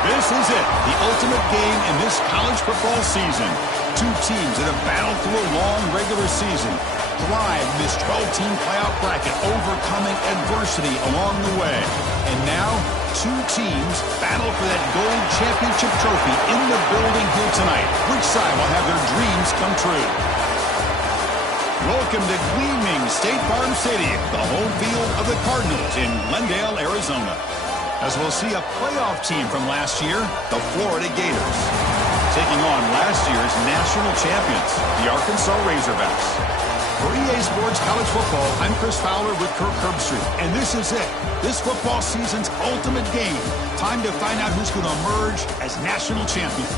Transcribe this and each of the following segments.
This is it, the ultimate game in this college football season. Two teams that have battled through a long regular season, thrived in this 12-team playoff bracket, overcoming adversity along the way. And now, two teams battle for that gold championship trophy in the building here tonight. Which side will have their dreams come true? Welcome to gleaming State Farm Stadium, the home field of the Cardinals in Glendale, Arizona. As we'll see a playoff team from last year, the Florida Gators, taking on last year's national champions, the Arkansas Razorbacks. For EA Sports College Football, I'm Chris Fowler with Kirk Herbstreit, and this is it, this football season's ultimate game. Time to find out who's going to emerge as national champion.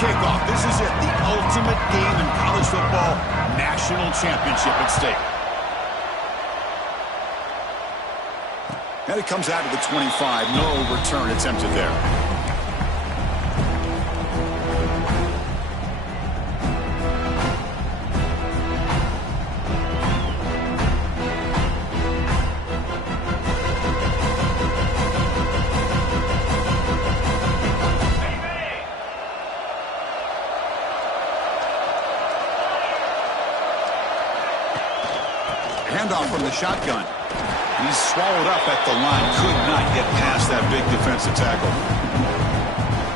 Kickoff. This is it, the ultimate game in college football, national championship at stake. And it comes out of the 25. No return attempted there. Handoff from the shotgun. He's swallowed up at the line. Could not get past that big defensive tackle.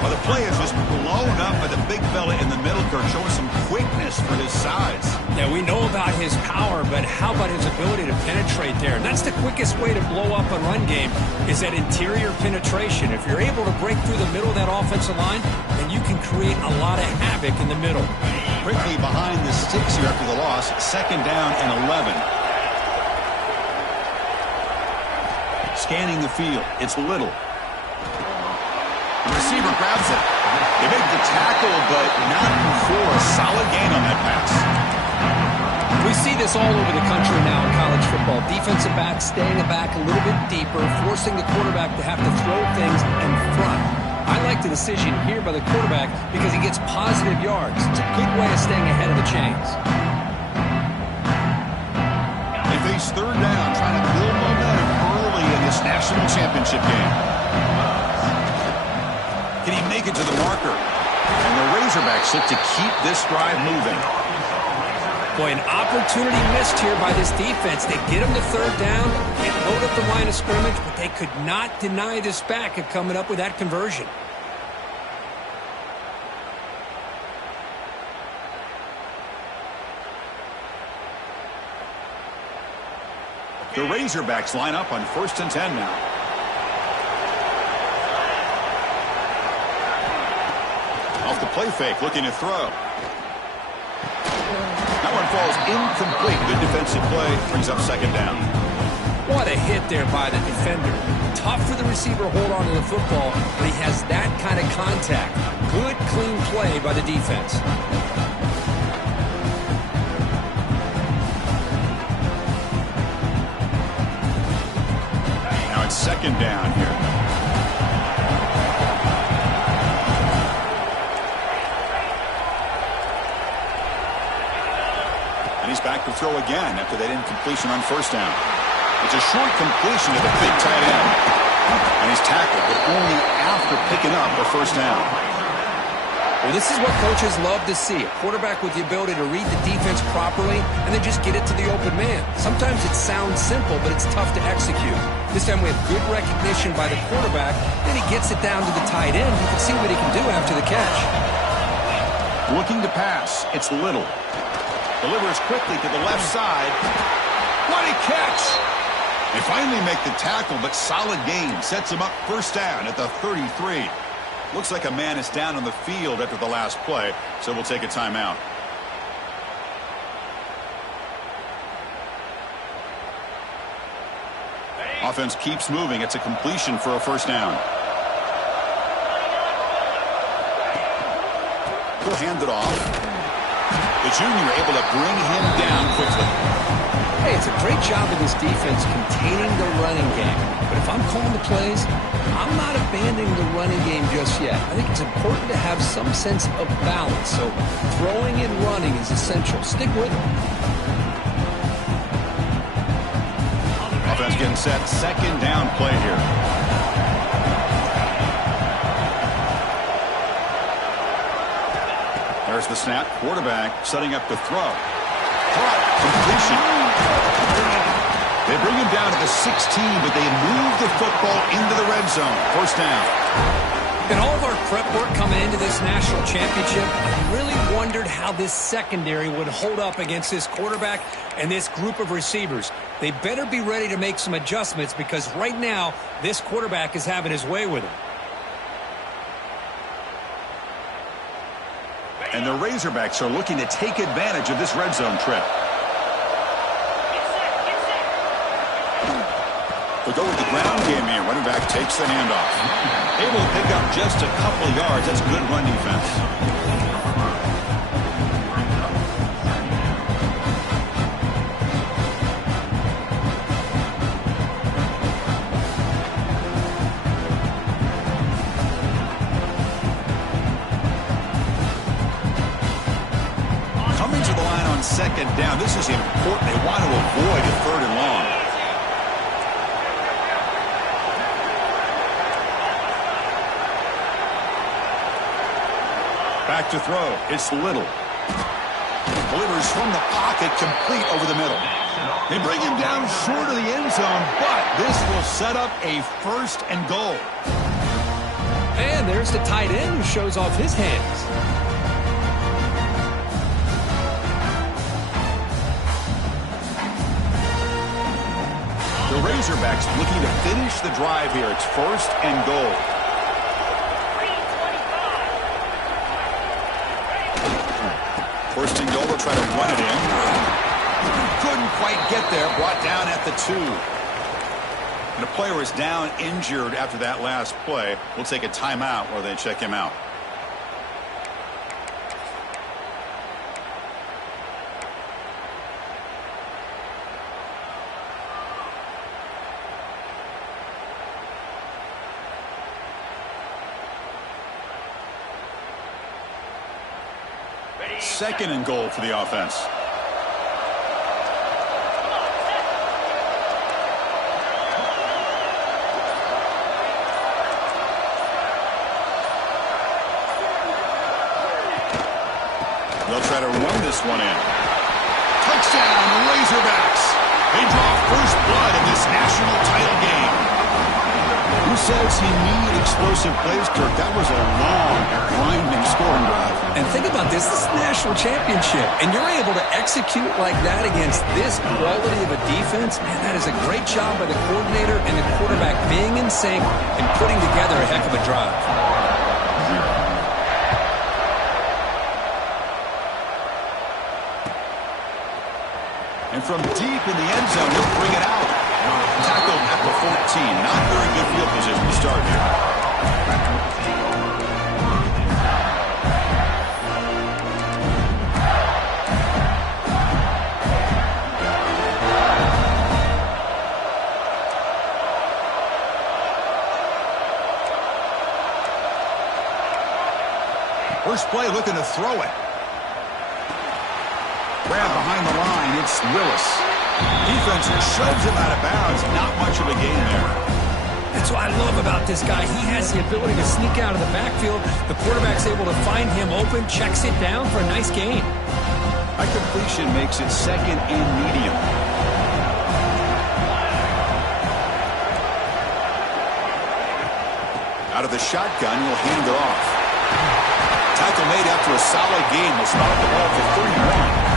Well, the play is just blown up by the big fella in the middle, Kirk, showing some quickness for his size. Yeah, we know about his power, but how about his ability to penetrate there? And that's the quickest way to blow up a run game, is that interior penetration. If you're able to break through the middle of that offensive line, then you can create a lot of havoc in the middle. Quickly behind the sticks here after the loss. Second down and 11. Scanning the field. It's Little. The receiver grabs it. They make the tackle, but not before a solid gain on that pass. We see this all over the country now in college football. Defensive backs staying back a little bit deeper, forcing the quarterback to have to throw things in front. I like the decision here by the quarterback because he gets positive yards. It's a good way of staying ahead of the chains. They face third down, trying to build momentum early in this national championship game. Can he make it to the marker? And the Razorbacks look to keep this drive moving. Boy, an opportunity missed here by this defense. They get him to third down, they load up the line of scrimmage, but they could not deny this back of coming up with that conversion. The Razorbacks line up on 1st and 10 now. Off the play fake, looking to throw. That one falls incomplete. Good defensive play, brings up second down. What a hit there by the defender. Tough for the receiver to hold on to the football, but he has that kind of contact. Good, clean play by the defense. Second down here. And he's back to throw again after that incompletion on first down. It's a short completion to the big tight end. And he's tackled, but only after picking up the first down. Well, this is what coaches love to see. A quarterback with the ability to read the defense properly and then just get it to the open man. Sometimes it sounds simple, but it's tough to execute. This time we have good recognition by the quarterback, then he gets it down to the tight end. You can see what he can do after the catch. Looking to pass, it's Little. Delivers quickly to the left side. What a catch! They finally make the tackle, but solid gain sets him up first down at the 33. Looks like a man is down on the field after the last play, so we'll take a timeout. Offense keeps moving. It's a completion for a first down. He'll hand it off. The junior able to bring him down quickly. Hey, it's a great job of this defense containing the running game. But if I'm calling the plays, I'm not abandoning the running game just yet. I think it's important to have some sense of balance. So throwing and running is essential. Stick with it. Offense getting set. Second down play here. There's the snap. Quarterback setting up to throw. Completion. They bring him down to the 16, but they move the football into the red zone. First down. In all of our prep work coming into this national championship, I really wondered how this secondary would hold up against this quarterback and this group of receivers. They better be ready to make some adjustments because right now, this quarterback is having his way with him. And the Razorbacks are looking to take advantage of this red zone trip. They go with the ground game here. Running back takes the handoff. Able to pick up just a couple of yards. That's good run defense. Second down. This is important. They want to avoid a third and long. Back to throw. It's Little. Delivers from the pocket, complete over the middle. They bring him down short of the end zone, but this will set up a first and goal. And there's the tight end who shows off his hands. The Razorbacks looking to finish the drive here. It's first and goal. First and goal, they'll try to run it in. Couldn't quite get there. Brought down at the 2. And the player is down injured after that last play. We'll take a timeout while they check him out. Second and goal for the offense. They'll try to run this one in. Touchdown, Razorbacks. They draw first blood in this national title game. Who says he needed explosive plays, Kirk? That was a long, grinding scoring drive. And think about this. This is a national championship. And you're able to execute like that against this quality of a defense. Man, that is a great job by the coordinator and the quarterback being in sync and putting together a heck of a drive. And from deep in the end zone, he'll bring it out. Tackled at the 14. Not very good field position to start here. First play looking to throw it. Grab behind the line. It's Willis. Defense shoves him out of bounds. Not much of a gain there. That's what I love about this guy. He has the ability to sneak out of the backfield. The quarterback's able to find him open, checks it down for a nice gain. That completion makes it second and medium. Out of the shotgun, he'll hand it off. Tackle made after a solid game. Will start the ball for 31.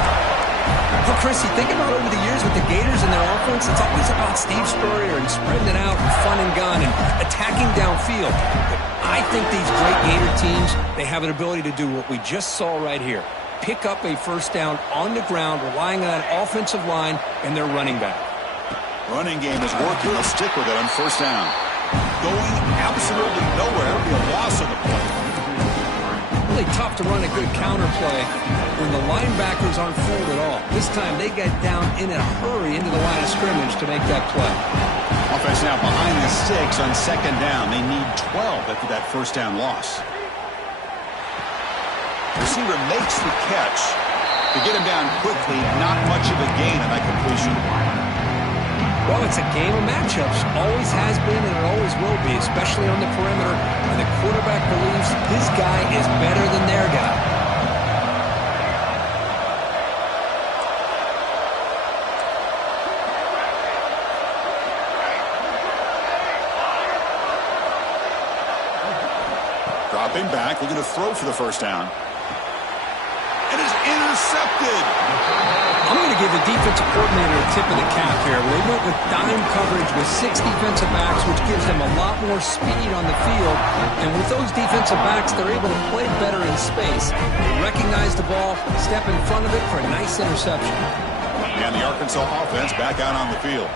Well, Chrissy, think about over the years with the Gators and their offense, it's always about Steve Spurrier and spreading it out and fun and gun and attacking downfield. But I think these great Gator teams, they have an ability to do what we just saw right here. Pick up a first down on the ground, relying on that offensive line and their running back. Running game is working. They'll stick with it on first down. Going absolutely nowhere. It'll be a loss on the play. really tough to run a good counter play when the linebackers aren't fooled at all. This time they get down in a hurry into the line of scrimmage to make that play. Offense now behind the 6 on second down. They need 12 after that first down loss. Receiver makes the catch. To get him down quickly, not much of a gain on that completion. Well, it's a game of matchups. Always has been and it always will be, especially on the perimeter. And the quarterback believes his guy is better than their guy. Dropping back, looking to throw for the first down. And is intercepted. I'm going to give the defensive coordinator a tip of the cap here. They went with dime coverage with 6 defensive backs, which gives them a lot more speed on the field. And with those defensive backs, they're able to play better in space. They recognize the ball, step in front of it for a nice interception. And the Arkansas offense back out on the field.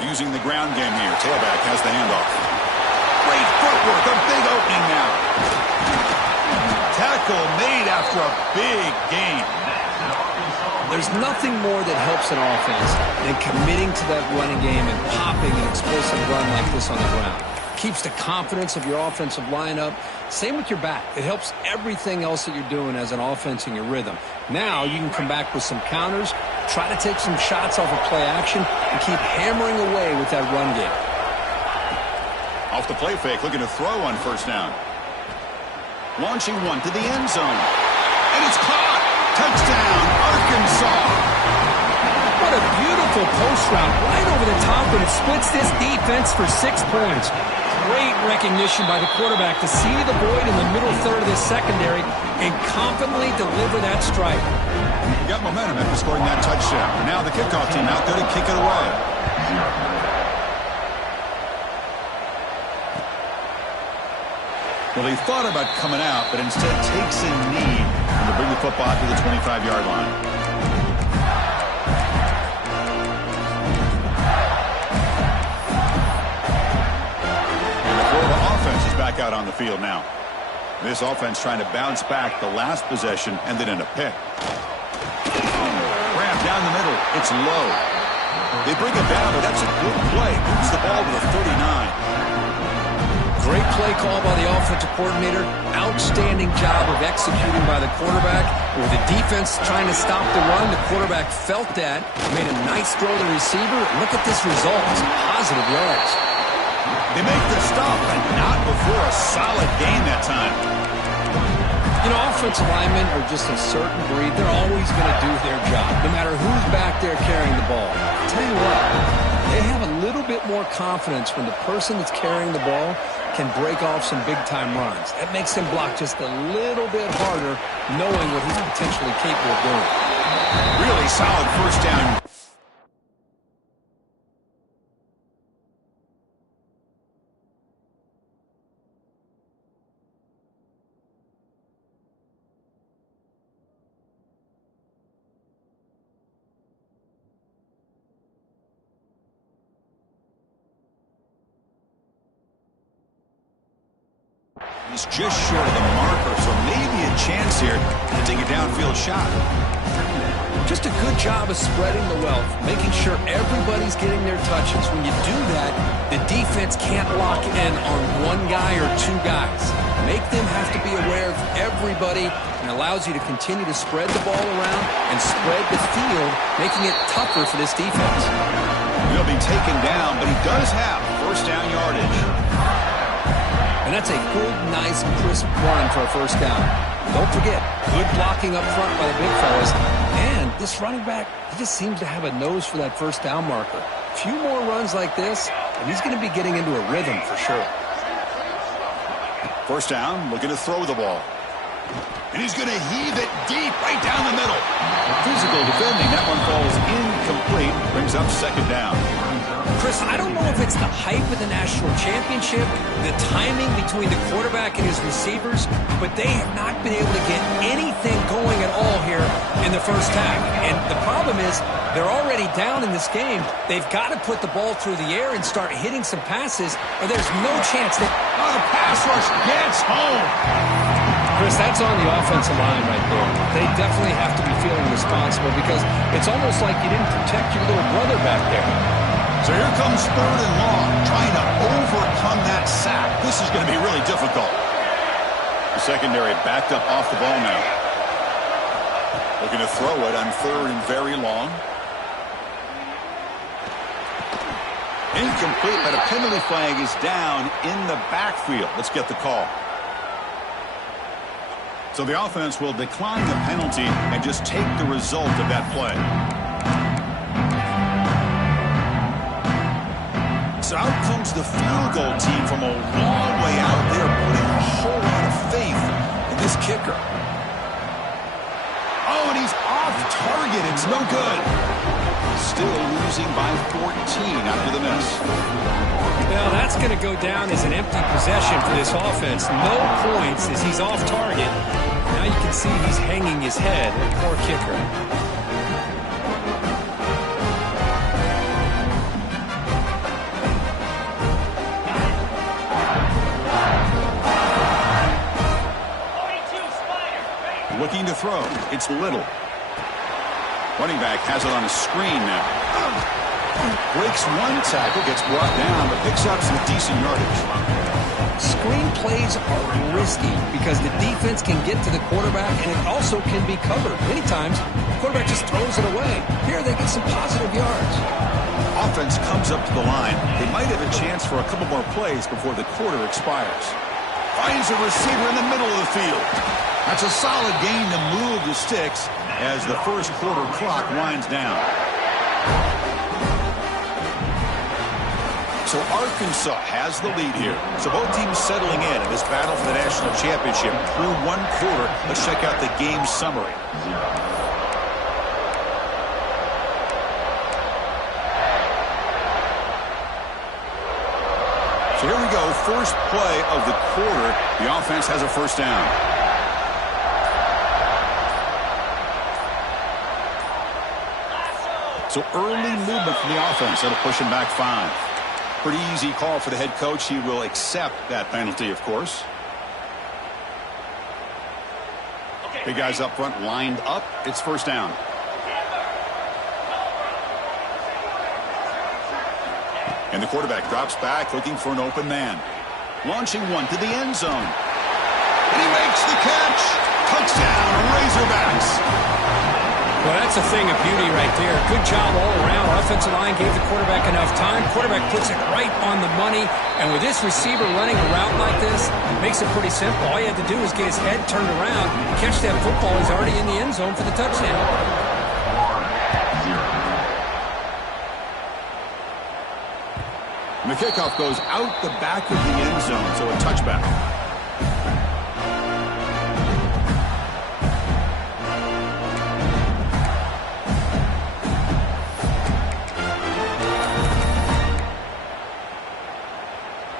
Using the ground game here. Tailback has the handoff. Great footwork, a big opening now. Tackle made after a big gain. There's nothing more that helps an offense than committing to that running game and popping an explosive run like this on the ground. Keeps the confidence of your offensive lineup. Same with your back. It helps everything else that you're doing as an offense in your rhythm. Now you can come back with some counters, try to take some shots off of play action, and keep hammering away with that run game. Off the play fake, looking to throw on first down. Launching one to the end zone. And it's caught! Touchdown, Arkansas! What a beautiful post route right over the top, and it splits this defense for 6 points. Great recognition by the quarterback to see the void in the middle third of this secondary and confidently deliver that strike. He got momentum after scoring that touchdown. Now the kickoff team out there to kick it away. Well, he thought about coming out, but instead takes a knee to bring the football to the 25-yard line. And the Florida offense is back out on the field now. This offense trying to bounce back the last possession and then in a pick. Grab down the middle. It's low. They bring it down, but that's a good play. Moves the ball to the 39. Great play call by the offensive coordinator. Outstanding job of executing by the quarterback. With the defense trying to stop the run, the quarterback felt that. Made a nice throw to the receiver. Look at this result. It's positive yards. They make the stop, but not before a solid gain that time. You know, offensive linemen are just a certain breed. They're always going to do their job, no matter who's back there carrying the ball. I'll tell you what, they have a little bit more confidence when the person that's carrying the ball can break off some big-time runs. That makes him block just a little bit harder, knowing what he's potentially capable of doing. Really solid first down. He's just short of the marker, so maybe a chance here to take a downfield shot. Just a good job of spreading the wealth, making sure everybody's getting their touches. When you do that, the defense can't lock in on one guy or 2 guys. Make them have to be aware of everybody, and allows you to continue to spread the ball around and spread the field, making it tougher for this defense. He'll be taken down, but he does have first down yardage. And that's a good, nice, crisp run for a first down. Don't forget, good blocking up front by the big fellas. And this running back, he just seems to have a nose for that first down marker. A few more runs like this, and he's going to be getting into a rhythm for sure. First down, looking to throw the ball. And he's going to heave it deep right down the middle. Physical defending. That one falls incomplete. Brings up second down. Chris, I don't know if it's the hype of the national championship, the timing between the quarterback and his receivers, but they have not been able to get anything going at all here in the first half. And the problem is they're already down in this game. They've got to put the ball through the air and start hitting some passes, or there's no chance that... Oh, the pass rush gets home. Chris, that's on the offensive line right there. They definitely have to be feeling responsible because it's almost like you didn't protect your little brother back there. So here comes 3rd and long, trying to overcome that sack. This is going to be really difficult. The secondary backed up off the ball now. Looking to throw it on 3rd and very long. Incomplete, but a penalty flag is down in the backfield. Let's get the call. So the offense will decline the penalty and just take the result of that play. So out comes the field goal team from a long way out. They are putting a whole lot of faith in this kicker. Oh, and he's off target. It's no good. Still losing by 14 after the miss. Well, that's going to go down as an empty possession for this offense. No points as he's off target. Now you can see he's hanging his head. Poor kicker. Looking to throw. It's Little. Running back has it on a screen now. Breaks one tackle, gets brought down, but picks up some decent yardage. Screen plays are risky because the defense can get to the quarterback and it also can be covered. Many times, the quarterback just throws it away. Here they get some positive yards. Offense comes up to the line. They might have a chance for a couple more plays before the quarter expires. Finds a receiver in the middle of the field. That's a solid gain to move the sticks as the first quarter clock winds down. So Arkansas has the lead here. So both teams settling in this battle for the national championship through one quarter. Let's check out the game summary. So here we go. First play of the quarter. The offense has a first down. So early movement from the offense. That'll push him back 5. Pretty easy call for the head coach. He will accept that penalty, of course. Big guys up front lined up. It's first down. And the quarterback drops back looking for an open man. Launching one to the end zone. And he makes the catch. Touchdown, Razorbacks. Well, that's a thing of beauty right there. Good job all around. Offensive line gave the quarterback enough time. Quarterback puts it right on the money. And with this receiver running a route like this, it makes it pretty simple. All you had to do is get his head turned around, catch that football. He's already in the end zone for the touchdown. And the kickoff goes out the back of the end zone, so a touchback.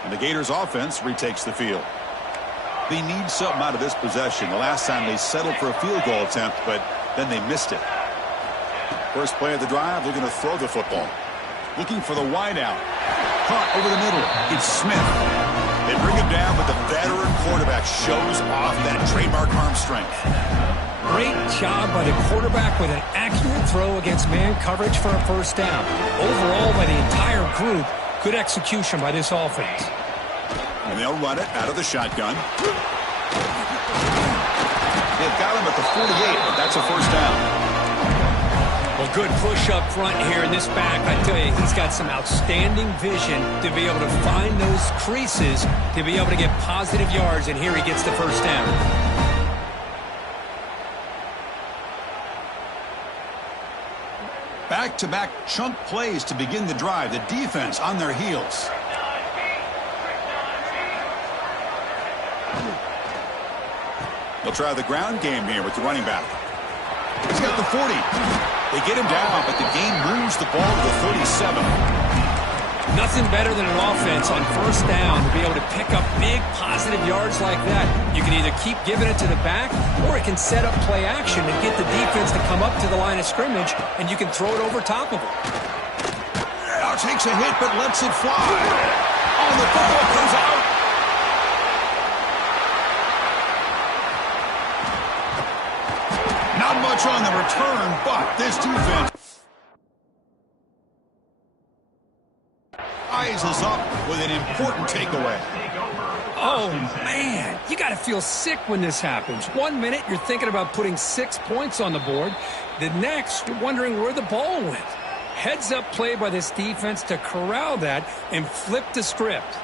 The Gators offense retakes the field. They need something out of this possession. The last time they settled for a field goal attempt, but then they missed it. First play of the drive, looking to throw the football. Looking for the wideout. Caught over the middle. It's Smith. They bring him down, but the veteran quarterback shows off that trademark arm strength. Great job by the quarterback with an accurate throw against man coverage for a first down. Overall, by the entire group, good execution by this offense. And they'll run it out of the shotgun. They've got him at the 48, but that's a first down. Well, good push up front here in this back. I tell you, he's got some outstanding vision to be able to find those creases, to be able to get positive yards, and here he gets the first down. Back-to-back chunk plays to begin the drive. The defense on their heels. They'll try the ground game here with the running back. He's got the 40. They get him down, but the game moves the ball to the 37. Nothing better than an offense on first down to be able to pick up big positive yards like that. You can either keep giving it to the back, or it can set up play action and get the defense to come up to the line of scrimmage, and you can throw it over top of them. Now takes a hit, but lets it fly. Oh, the football comes out. much on the return, but this defense rises up with an important takeaway. Oh, man, you got to feel sick when this happens. 1 minute, you're thinking about putting 6 points on the board. The next, you're wondering where the ball went. Heads-up play by this defense to corral that and flip the script.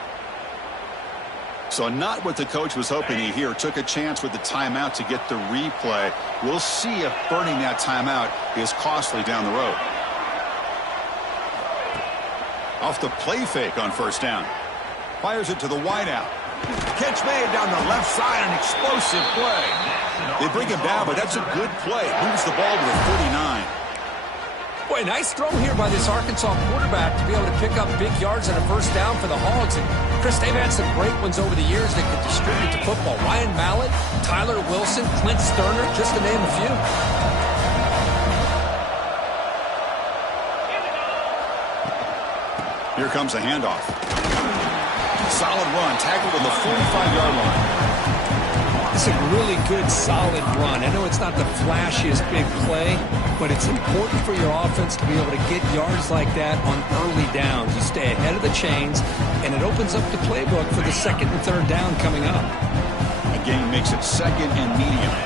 So not what the coach was hoping to hear. Took a chance with the timeout to get the replay. We'll see if burning that timeout is costly down the road. Off the play fake on first down. Fires it to the wideout. Catch made down the left side, an explosive play. They bring him down, but that's a good play. Moves the ball to the 49. Boy, nice throw here by this Arkansas quarterback to be able to pick up big yards on a first down for the Hogs. And, Chris, they've had some great ones over the years that could distribute the football. Ryan Mallett, Tyler Wilson, Clint Sterner, just to name a few. Here comes a handoff. Solid run, tackled at the 45-yard line. It's a really good, solid run. I know it's not the flashiest big play, but it's important for your offense to be able to get yards like that on early downs. You stay ahead of the chains, and it opens up the playbook for the second and third down coming up. Again, makes it second and medium.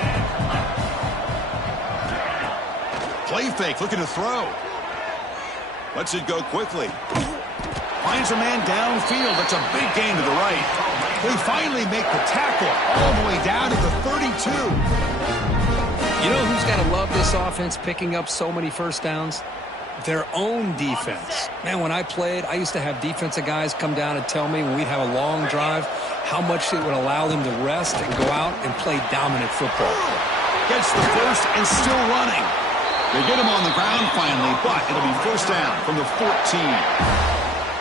Play fake, looking to throw. Lets it go quickly. Finds a man downfield. That's a big gain to the right. They finally make the tackle all the way down to the 32. You know who's got to love this offense picking up so many first downs? Their own defense. Man, when I played, I used to have defensive guys come down and tell me when we'd have a long drive how much it would allow them to rest and go out and play dominant football. Gets the first and still running. They get him on the ground finally, but it'll be first down from the 14.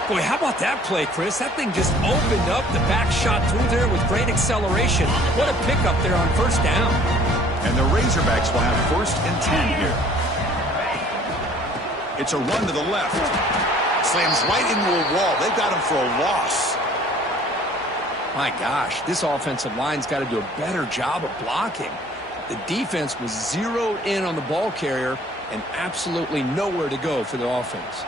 Boy, how about that play, Chris? That thing just opened up. The back shot through there with great acceleration. What a pickup there on first down. And the Razorbacks will have first and 10 here. It's a run to the left. Slams right into a wall. They've got him for a loss. My gosh, this offensive line's got to do a better job of blocking. The defense was zeroed in on the ball carrier and absolutely nowhere to go for the offense.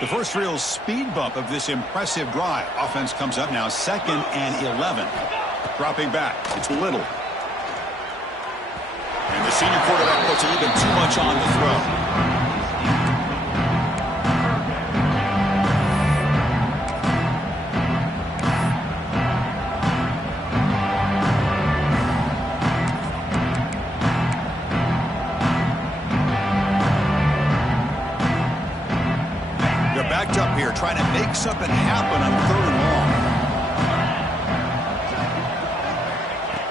The first real speed bump of this impressive drive. Offense comes up now, 2nd and 11. Dropping back, it's Little. And the senior quarterback puts a little bit too much on the throw. Backed up here, trying to make something happen on 3rd and long.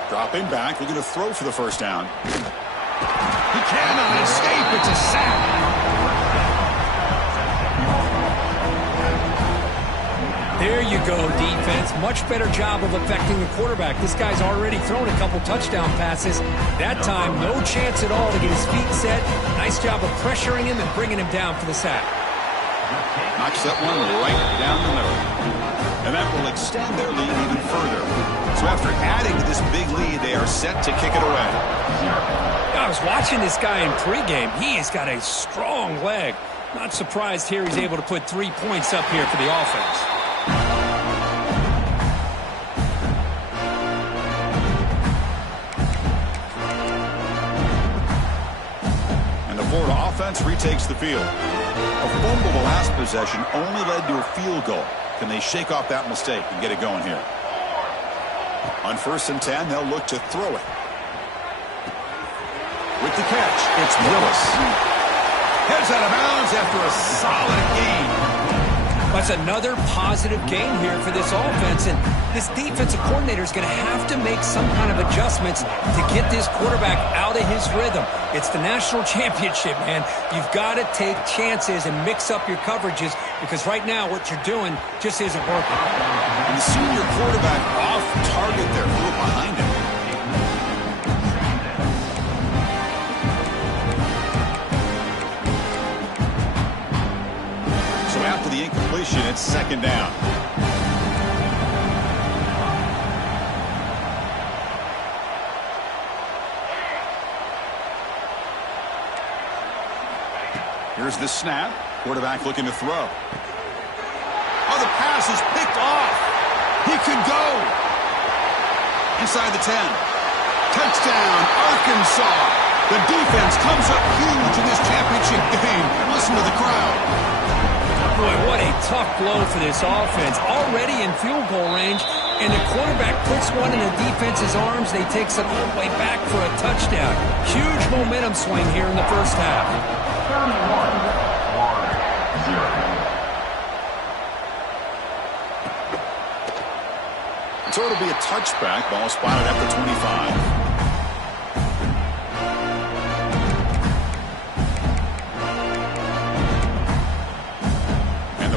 Dropping back, looking to throw for the first down. He cannot escape. It's a sack. There you go, defense. Much better job of affecting the quarterback. This guy's already thrown a couple touchdown passes. That time, no chance at all to get his feet set. Nice job of pressuring him and bringing him down for the sack. Knocks that one right down the middle. And that will extend their lead even further. So after adding to this big lead, they are set to kick it away. I was watching this guy in pregame. He has got a strong leg. Not surprised here he's able to put 3 points up here for the offense. And the Florida offense retakes the field. A fumble the last possession only led to a field goal. Can they shake off that mistake and get it going here? On 1st and 10, they'll look to throw it. With the catch, it's Willis. Heads out of bounds after a solid gain. That's another positive gain here for this offense, and this defensive coordinator is going to have to make some kind of adjustments to get this quarterback out of his rhythm. It's the national championship, man. You've got to take chances and mix up your coverages because right now what you're doing just isn't working. And the senior quarterback off target there, a little behind him. So after the incompletion, it's 2nd down. Here's the snap. Quarterback looking to throw. Oh, the pass is picked off. He could go. Inside the 10. Touchdown, Arkansas. The defense comes up huge in this championship game. Listen to the crowd. Boy, what a tough blow for this offense. Already in field goal range, and the quarterback puts one in the defense's arms. They takes it all the way back for a touchdown. Huge momentum swing here in the first half. So it'll be a touchback. Ball spotted at the 25.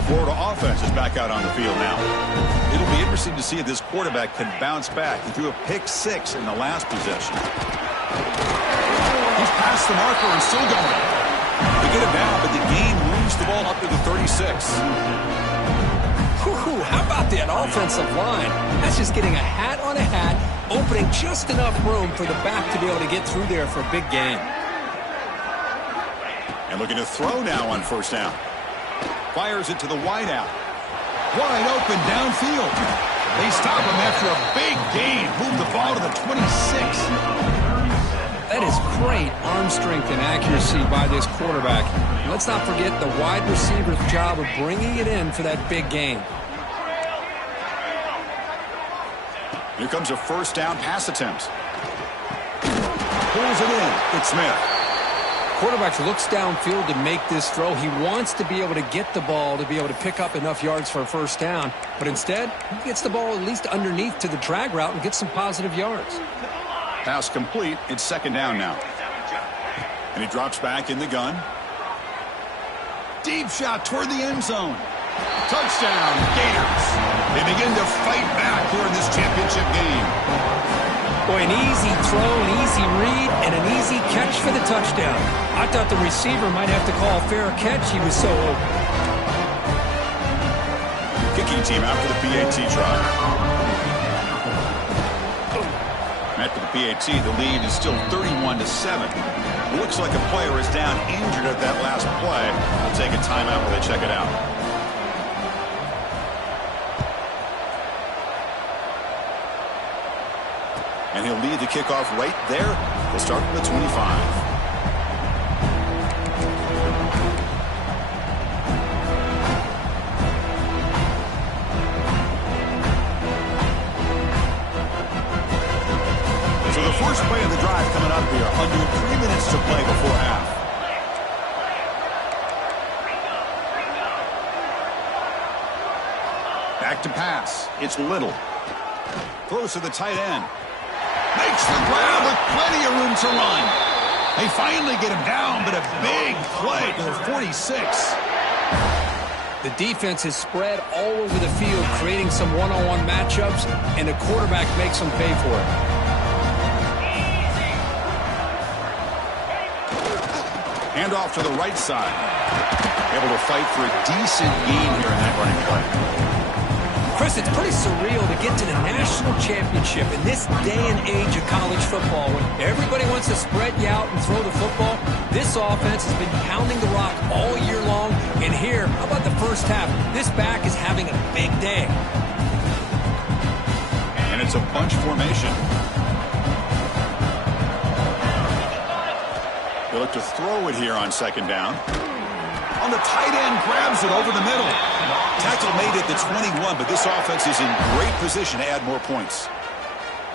Florida offense is back out on the field now. It'll be interesting to see if this quarterback can bounce back. He threw a pick-6 in the last possession. He's past the marker and still going. They get it down, but the game moves the ball up to the 36. How about that offensive line? That's just getting a hat on a hat, opening just enough room for the back to be able to get through there for a big gain. And looking to throw now on first down. Fires it to the wideout. Wide open downfield. They stop him after a big gain. Move the ball to the 26. That is great arm strength and accuracy by this quarterback. Let's not forget the wide receiver's job of bringing it in for that big gain. Here comes a first down pass attempt. Pulls it in. It's Smith. Quarterback looks downfield to make this throw. He wants to be able to get the ball to be able to pick up enough yards for a first down. But instead, he gets the ball at least underneath to the drag route and gets some positive yards. Pass complete. It's second down now. And he drops back in the gun. Deep shot toward the end zone. Touchdown, Gators. They begin to fight back here in this championship game. Boy, an easy throw, an easy read, and an easy catch for the touchdown. I thought the receiver might have to call a fair catch. He was so open. Kicking team out for the PAT try. After the PAT, the lead is still 31-7. It looks like a player is down injured at that last play. We'll take a timeout while they check it out. And he'll lead the kickoff right there. He'll start from the 25. So the first play of the drive coming up here. Under 3 minutes to play before half. Back to pass. It's Little. Throws to the tight end. Makes the grab with plenty of room to run. They finally get him down, but a big play to the 46. The defense is spread all over the field, creating some one-on-one matchups, and the quarterback makes them pay for it. Hand off to the right side. Able to fight for a decent gain here in that running play. Chris, it's pretty surreal to get to the national championship in this day and age of college football when everybody wants to spread you out and throw the football. This offense has been pounding the rock all year long, and here, how about the first half? This back is having a big day. And it's a bunch formation. They look to throw it here on second down. On the tight end, grabs it over the middle. Tackle made at the 21, but this offense is in great position to add more points.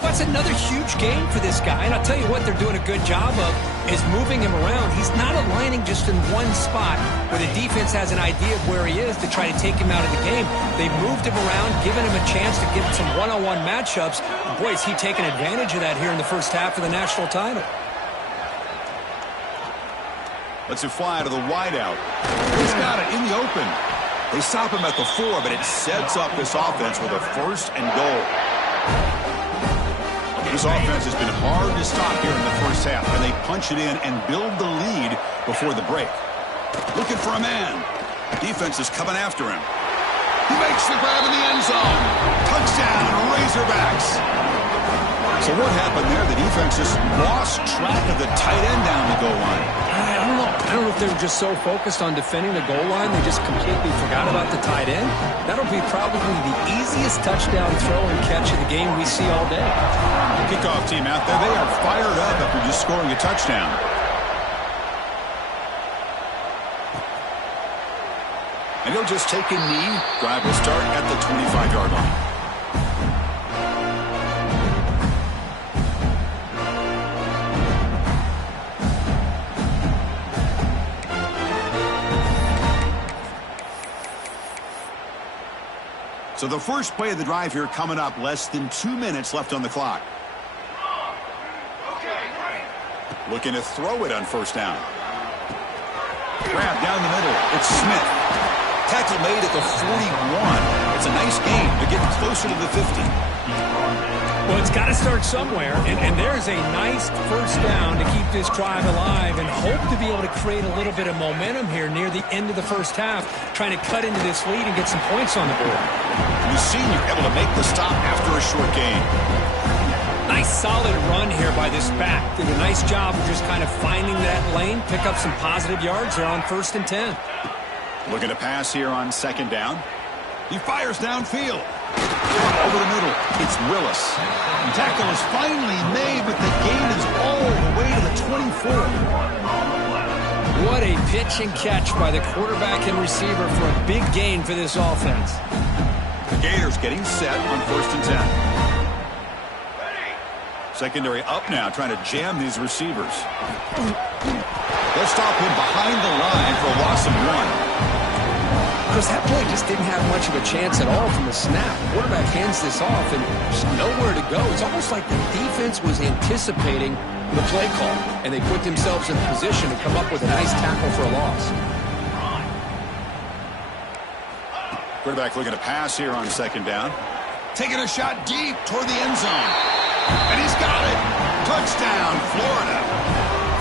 That's another huge game for this guy, and I'll tell you what they're doing a good job of is moving him around. He's not aligning just in one spot where the defense has an idea of where he is to try to take him out of the game. They've moved him around, given him a chance to get some one-on-one matchups. And boy, is he taking advantage of that here in the first half of the national title. Lets it fly to the wideout. He's got it in the open. They stop him at the 4, but it sets up this offense with a first and goal. This offense has been hard to stop here in the first half, and they punch it in and build the lead before the break. Looking for a man. Defense is coming after him. He makes the grab in the end zone. Touchdown, Razorbacks. So what happened there? The defense just lost track of the tight end down the goal line. I don't know. I don't know if they were just so focused on defending the goal line they just completely forgot about the tight end. That'll be probably the easiest touchdown throw and catch of the game we see all day. Kickoff team out there, they are fired up after just scoring a touchdown. And he'll just take a knee. Drive will start at the 25-yard line. So the first play of the drive here coming up, less than 2 minutes left on the clock. Looking to throw it on first down. Grab down the middle. It's Smith. Tackle made at the 41. It's a nice gain to get closer to the 50. Well, it's got to start somewhere, and there's a nice first down to keep this drive alive and hope to be able to create a little bit of momentum here near the end of the first half, trying to cut into this lead and get some points on the board. The senior able to make the stop after a short gain. Nice solid run here by this back. Did a nice job of just kind of finding that lane, pick up some positive yards there on 1st and 10. Looking to pass here on 2nd down. He fires downfield. Over the middle, it's Willis. The tackle is finally made, but the gain is all the way to the 24. What a pitch and catch by the quarterback and receiver for a big gain for this offense. The Gators getting set on 1st and 10. Secondary up now, trying to jam these receivers. They'll stop him behind the line for a loss of 1. Chris, that play just didn't have much of a chance at all from the snap. Quarterback hands this off and there's nowhere to go. It's almost like the defense was anticipating the play call, and they put themselves in a position to come up with a nice tackle for a loss. Quarterback looking to pass here on 2nd down. Taking a shot deep toward the end zone. And he's got it. Touchdown, Florida.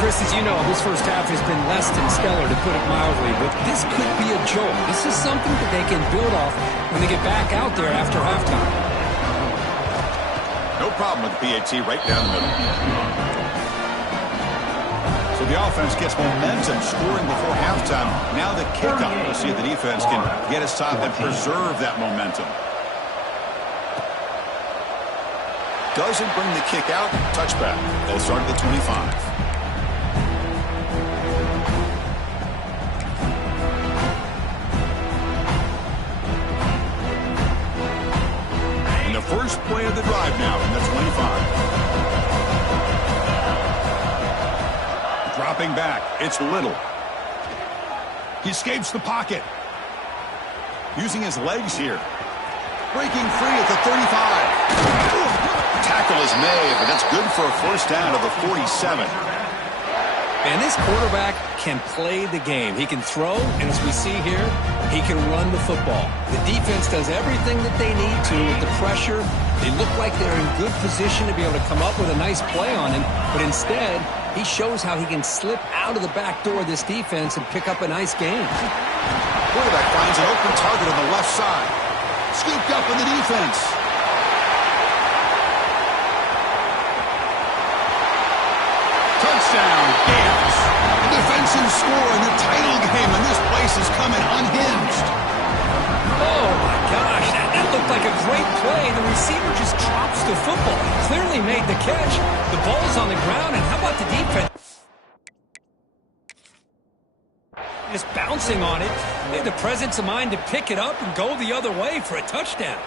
Chris, as you know, this first half has been less than stellar, to put it mildly, but this could be a jolt. This is something that they can build off when they get back out there after halftime. No problem with the PAT right down the middle. So the offense gets momentum scoring before halftime. Now the kickoff. We'll see if the defense can get a stop and preserve that momentum. Doesn't bring the kick out. Touchback. They'll start at the 25. First play of the drive now from the 25. Dropping back, it's Little. He escapes the pocket. Using his legs here. Breaking free at the 35. Tackle is made, but that's good for a first down to the 47. And this quarterback can play the game. He can throw, and as we see here, he can run the football. The defense does everything that they need to with the pressure. They look like they're in good position to be able to come up with a nice play on him, but instead, he shows how he can slip out of the back door of this defense and pick up a nice gain. Quarterback finds an open target on the left side. Scooped up in the defense. Touchdown, Gators. The defensive score in the title game, and this place is coming unhinged. Oh, my gosh. That looked like a great play. The receiver just drops the football. He clearly made the catch. The ball's on the ground, and how about the defense? Just bouncing on it. They had the presence of mind to pick it up and go the other way for a touchdown.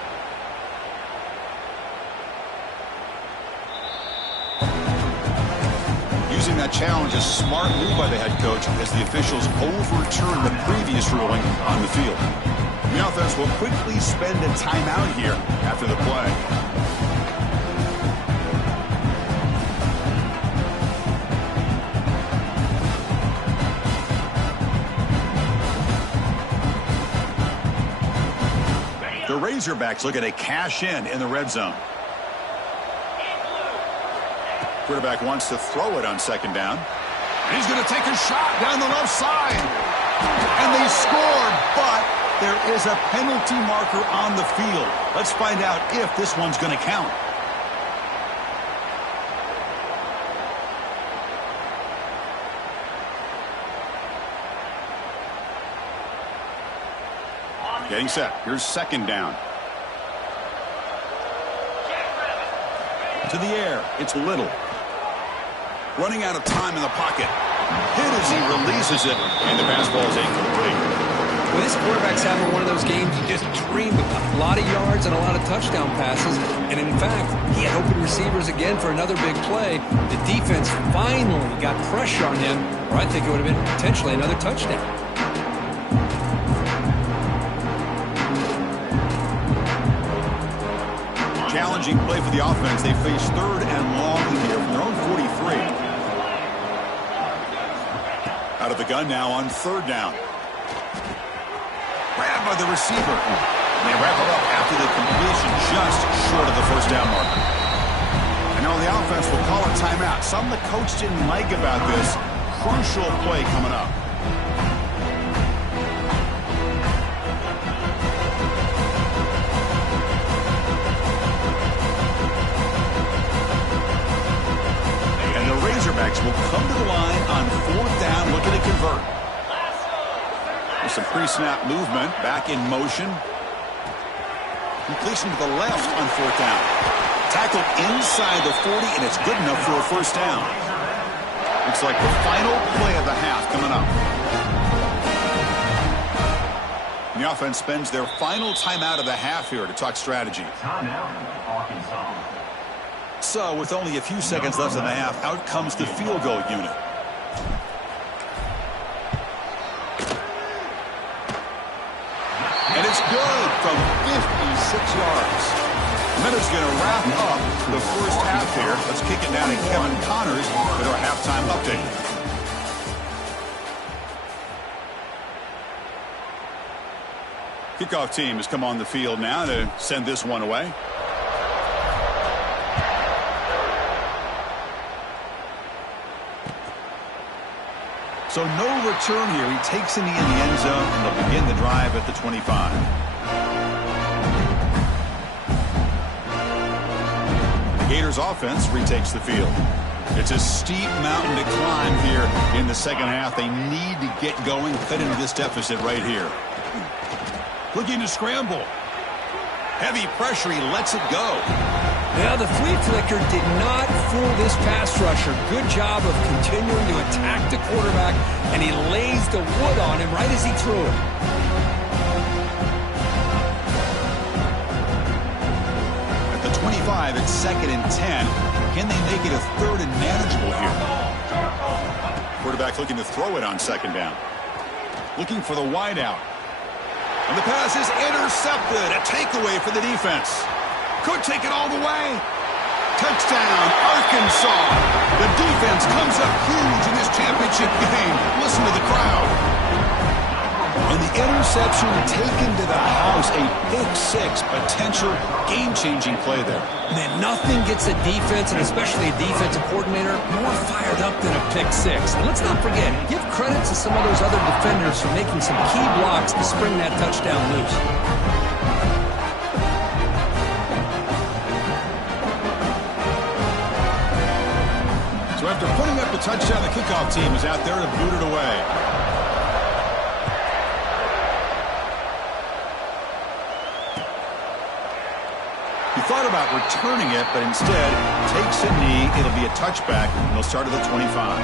Using that challenge, a smart move by the head coach as the officials overturn the previous ruling on the field. The offense will quickly spend a timeout here after the play. The Razorbacks looking to cash in the red zone. Quarterback wants to throw it on 2nd down. And he's going to take a shot down the left side. And they scored, but there is a penalty marker on the field. Let's find out if this one's going to count. Getting set. Here's second down. To the air. It's Little. Running out of time in the pocket. Hit as he releases it, and the pass ball is incomplete. Well, this quarterback's having one of those games you just dream about. A lot of yards and a lot of touchdown passes. And in fact, he had open receivers again for another big play. The defense finally got pressure on him, or I think it would have been potentially another touchdown. Challenging play for the offense. They face third and long here from their own 43. Out of the gun now on third down. Grabbed by the receiver. And they wrap it up after the completion just short of the first down marker. And now the offense will call a timeout. Something the coach didn't like about this. Crucial play coming up. And the Razorbacks will come to the line on fourth down, looking to convert. Some pre-snap movement, back in motion. Completion to the left on fourth down. Tackled inside the 40, and it's good enough for a first down. Looks like the final play of the half coming up. And the offense spends their final timeout of the half here to talk strategy. So, with only a few seconds left in the half, out comes the field goal unit. And it's good from 56 yards. And that is going to wrap up the first half here. Let's kick it down to Kevin Connors with our halftime update. Kickoff team has come on the field now to send this one away. So no return here. He takes in the end zone, and they'll begin the drive at the 25. The Gators offense retakes the field. It's a steep mountain to climb here in the second half. They need to get going, cut into this deficit right here. Looking to scramble. Heavy pressure, he lets it go. Now the flea flicker did not fool this pass rusher. Good job of continuing to attack the quarterback, and he lays the wood on him right as he threw it. At the 25, it's second and 10. Can they make it a third and manageable here? Quarterback looking to throw it on second down. Looking for the wide out. And the pass is intercepted. A takeaway for the defense. Could take it all the way. Touchdown, Arkansas. The defense comes up huge in this championship game. Listen to the crowd. And the interception taken to the house. A pick-6 potential game-changing play there. Man, nothing gets a defense, and especially a defensive coordinator, more fired up than a pick-6. And let's not forget, give credit to some of those other defenders for making some key blocks to spring that touchdown loose. So after putting up the touchdown, the kickoff team is out there to boot it away. He thought about returning it, but instead takes a knee. It'll be a touchback, and they'll start at the 25.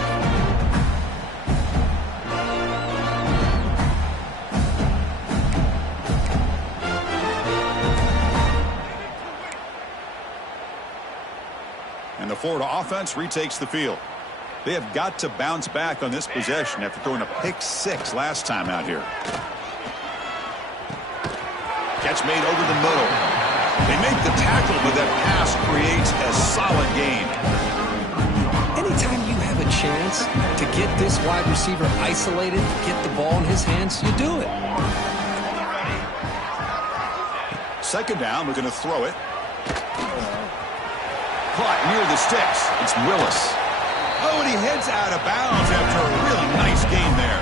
And the Florida offense retakes the field. They have got to bounce back on this possession after throwing a pick-6 last time out here. Catch made over the middle. They make the tackle, but that pass creates a solid gain. Anytime you have a chance to get this wide receiver isolated, get the ball in his hands, you do it. Second down, we're going to throw it. Caught near the sticks. It's Willis. Oh, and he heads out of bounds after a really nice gain there.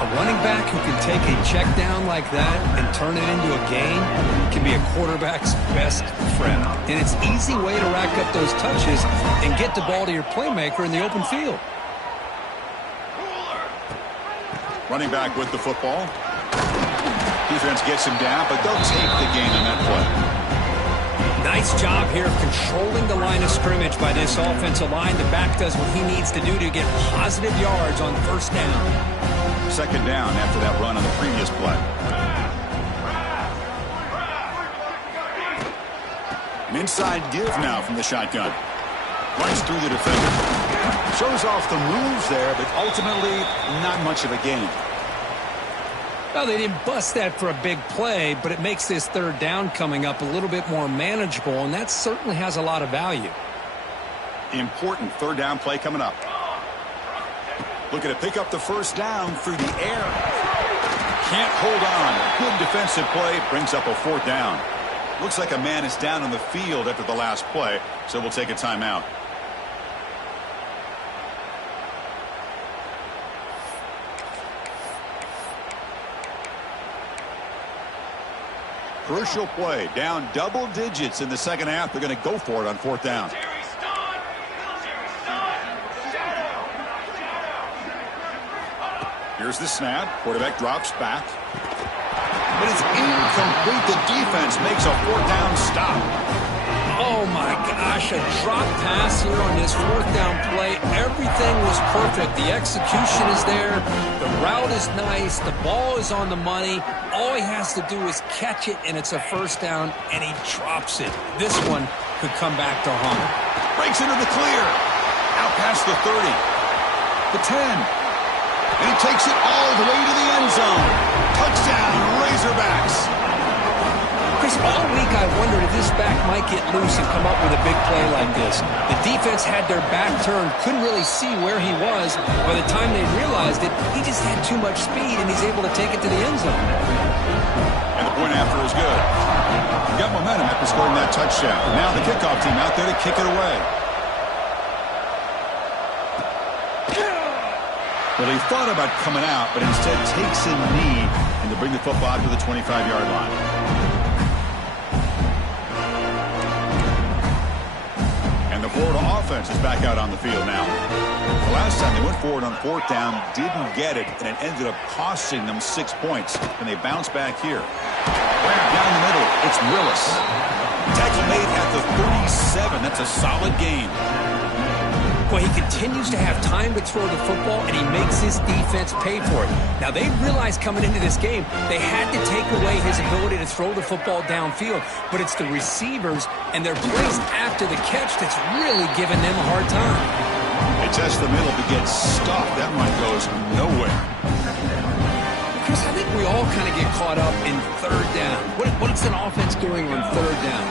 A running back who can take a check down like that and turn it into a gain can be a quarterback's best friend. And it's an easy way to rack up those touches and get the ball to your playmaker in the open field. Running back with the football. Defense gets him down, but they'll take the gain on that play. Nice job here of controlling the line of scrimmage by this offensive line. The back does what he needs to do to get positive yards on first down. Second down after that run on the previous play. An inside give now from the shotgun. Runs through the defender. Shows off the moves there, but ultimately not much of a gain. Well, they didn't bust that for a big play, but it makes this third down coming up a little bit more manageable, and that certainly has a lot of value. Important third down play coming up. Looking to pick up the first down through the air. Can't hold on. Good defensive play brings up a fourth down. Looks like a man is down on the field after the last play, so we'll take a timeout. Crucial play, down double digits in the second half. They're going to go for it on fourth down. Here's the snap. Quarterback drops back. But it's incomplete. The defense makes a fourth down stop. Oh, my gosh, a drop pass here on this fourth down play. Everything was perfect. The execution is there. The route is nice. The ball is on the money. All he has to do is catch it, and it's a first down, and he drops it. This one could come back to haunt him. Breaks into the clear. Out past the 30. The 10. And he takes it all the way to the end zone. Touchdown, Razorbacks. Chris, all week I wondered if this back might get loose and come up with a big play like this. The defense had their back turned, couldn't really see where he was. By the time they realized it, he just had too much speed, and he's able to take it to the end zone. And the point after is good. He got momentum after scoring that touchdown. Now the kickoff team out there to kick it away. Well, he thought about coming out, but instead takes a knee and to bring the football out to the 25-yard line. And the Florida offense is back out on the field now. The last time they went forward on fourth down, didn't get it, and it ended up costing them 6 points. And they bounce back here. Down the middle, it's Willis. Tackle made at the 37. That's a solid gain. Well, he continues to have time to throw the football, and he makes his defense pay for it. Now, they realized coming into this game they had to take away his ability to throw the football downfield, but it's the receivers and their plays after the catch that's really giving them a hard time. They test the middle to get stuffed. That one goes nowhere. Chris, I think we all kind of get caught up in third down. What is an offense doing on third down?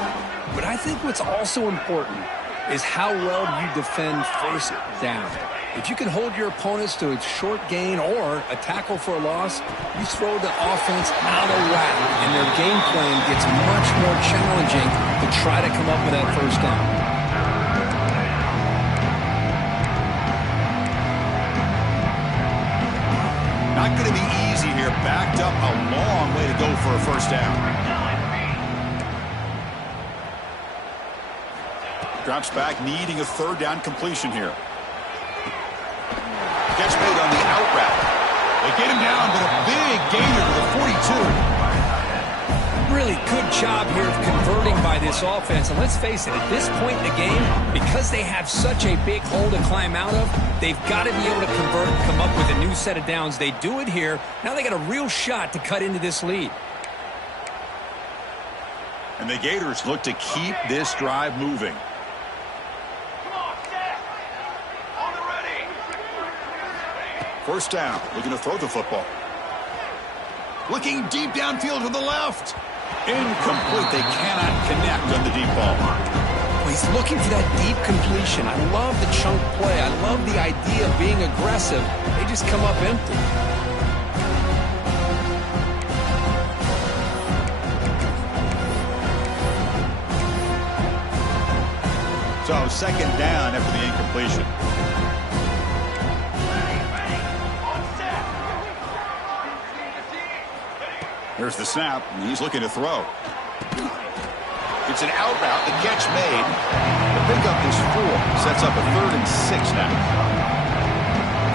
But I think what's also important is how well you defend first down. If you can hold your opponents to a short gain or a tackle for a loss, you throw the offense out of whack, and their game plan gets much more challenging to try to come up with that first down. Not going to be easy here. Backed up a long way to go for a first down. Drops back, needing a third down completion here. Catch made on the out route. They get him down, but a big gainer to the 42. Really good job here of converting by this offense. And let's face it, at this point in the game, because they have such a big hole to climb out of, they've got to be able to convert and come up with a new set of downs. They do it here. Now they got a real shot to cut into this lead. And the Gators look to keep this drive moving. First down, looking to throw the football. Looking deep downfield to the left. Incomplete. They cannot connect on the deep ball. Well, he's looking for that deep completion. I love the chunk play. I love the idea of being aggressive. They just come up empty. So second down after the incompletion. Here's the snap, and he's looking to throw. It's an out route, the catch made. The pickup is 4, sets up a 3rd and 6 now.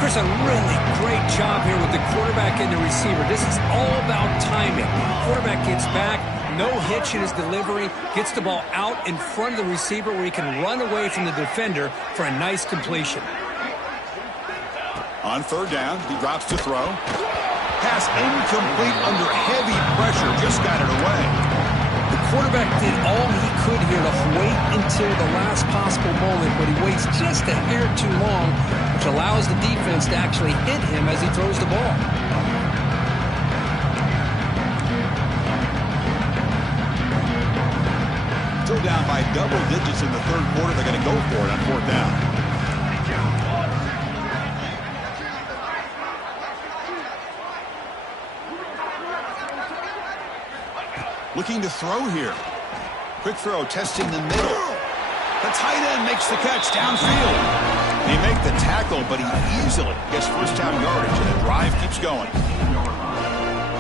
Chris, a really great job here with the quarterback and the receiver. This is all about timing. Quarterback gets back, no hitch in his delivery, gets the ball out in front of the receiver where he can run away from the defender for a nice completion. On third down, he drops to throw. Pass incomplete under heavy pressure, just got it away. The quarterback did all he could here to wait until the last possible moment, but he waits just a hair too long, which allows the defense to actually hit him as he throws the ball. Still down by double digits in the third quarter. They're going to go for it on fourth down. Looking to throw here. Quick throw, testing the middle. The tight end makes the catch downfield. They make the tackle, but he easily gets first down yardage, and the drive keeps going.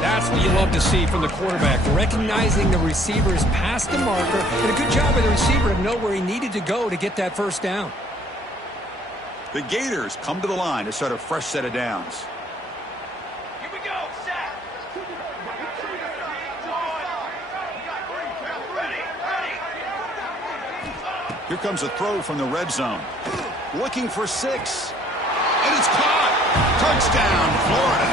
That's what you love to see from the quarterback, recognizing the receiver is past the marker, and a good job by the receiver to know where he needed to go to get that first down. The Gators come to the line to start a fresh set of downs. Here we go, set. Here comes a throw from the red zone. Looking for 6. And it's caught. Touchdown, Florida.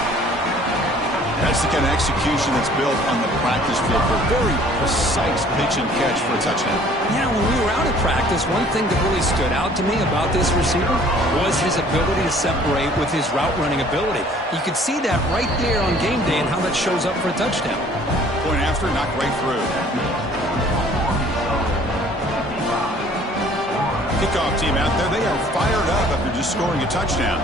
That's the kind of execution that's built on the practice field for very precise pitch and catch for a touchdown. Yeah, when we were out at practice, one thing that really stood out to me about this receiver was his ability to separate with his route running ability. You could see that right there on game day and how that shows up for a touchdown. Point after, knocked right through. Kickoff team out there, they are fired up after just scoring a touchdown.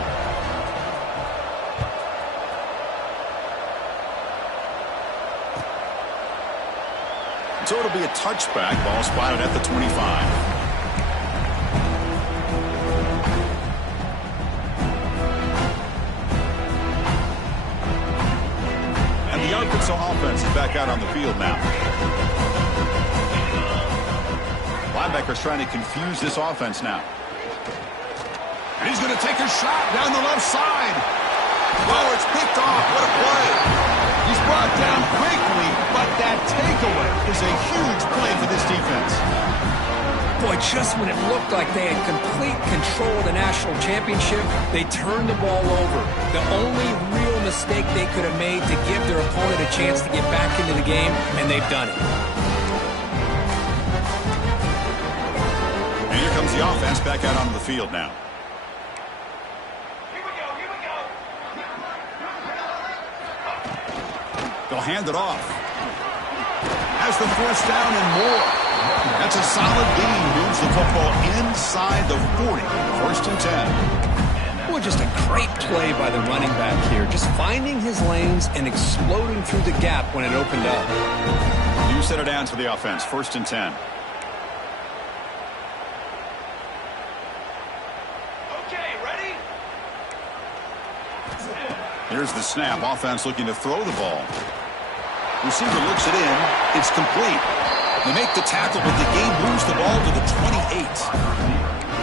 So it'll be a touchback. Ball spotted at the 25. And the Arkansas offense is back out on the field now. Linebackers trying to confuse this offense now. And he's going to take a shot down the left side. Oh, it's picked off. What a play. He's brought down quickly, but that takeaway is a huge play for this defense. Boy, just when it looked like they had complete control of the national championship, they turned the ball over. The only real mistake they could have made to give their opponent a chance to get back into the game, and they've done it. And here comes the offense back out onto the field now. They'll hand it off. Has the first down and more. That's a solid gain. Moves the football inside the 40. First and 10. Boy, just a great play by the running back here. Just finding his lanes and exploding through the gap when it opened up. New set of downs for the offense. First and 10. Okay, ready? Here's the snap. Offense looking to throw the ball. Receiver looks it in. It's complete. They make the tackle, but the game moves the ball to the 28.